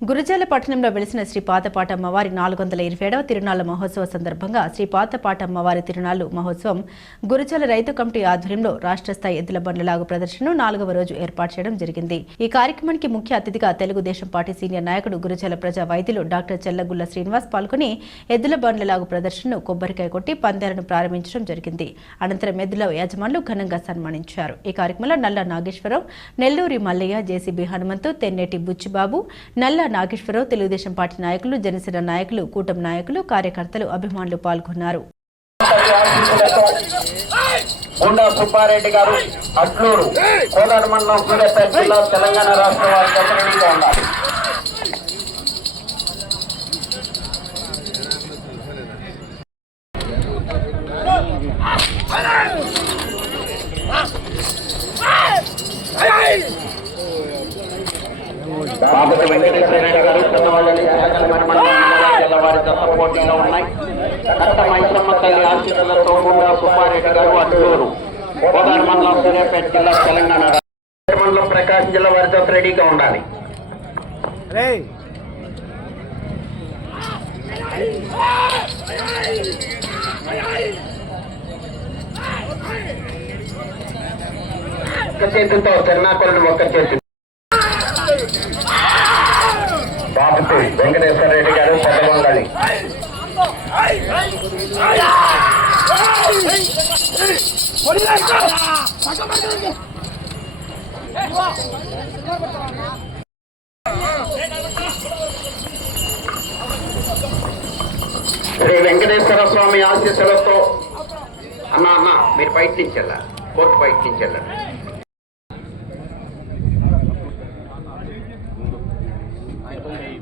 గురజాల పట్టణంలో వెలిసిన శ్రీ పాతపాటమ్మవారి నాలుగు వందల ఇరవై ఏడవ తిరునాళ్ళ మహోత్సవ సందర్భంగా శ్రీ పాతపాటమ్మవారి తిరునాళ్ళు మహోత్సవం గురజాల రైతు కమిటీ ఆధ్వర్యంలో రాష్ట్ర స్థాయి ఎద్దుల బండ్లలాగు ప్రదర్శనను నాలుగవ రోజు ఏర్పాటు చేయడం జరిగింది. ఈ కార్యక్రమానికి ముఖ్య అతిథిగా తెలుగుదేశం పార్టీ సీనియర్ నాయకుడు గురజాల ప్రజా వైద్యులు డాక్టర్ చెల్లగుల్ల శ్రీనివాస్ పాల్గొని ఎద్దుల బండ్లలాగు ప్రదర్శనను కొబ్బరికాయ కొట్టి పందాలను ప్రారంభించడం జరిగింది. అనంతరం ఎద్దుల యజమానులు ఘనంగా సన్మానించారు. ఈ కార్యక్రమంలో నల్ల నాగేశ్వరం నెల్లూరి మల్లయ్య జేసీబీ హనుమంతు తెన్నేటి బుచ్చిబాబు నల్ల నాగేశ్వరరావు తెలుగుదేశం పార్టీ నాయకులు జనసేన నాయకులు కూటమి నాయకులు కార్యకర్తలు అభిమానులు పాల్గొన్నారు. గుండా సుబ్బారెడ్డి గారు అట్లూరు కోదాడు మండలం సూర్యాపేట జిల్లా తెలంగాణ రాష్ట్ర వారి బాబు వెంకటేశ్వర రెడ్డి గారు వారి పోటీలో ఉన్నాయి. కట్ట మైసమ్మ తల్లి ఆశీస్సులతో గుండా సుబ్బారెడ్డి గారు అట్లూరు కోదాడు మండలం సూర్యాపేట జిల్లా తెలంగాణ మండలం ప్రకాశం జిల్లా వారి దశ రెడీగా ఉండాలి. ఒక్క చేతితో చెన్నాకులను ఒక్క చేసి బాబుకి వెంకటేశ్వర రెడ్డి గారు పెద్దమండలి శ్రీ వెంకటేశ్వర స్వామి ఆశీస్సులతో అన్న అన్న మీరు బయట నుంచి వెళ్ళాలి. కోర్టు బయట నుంచి వెళ్ళాలి.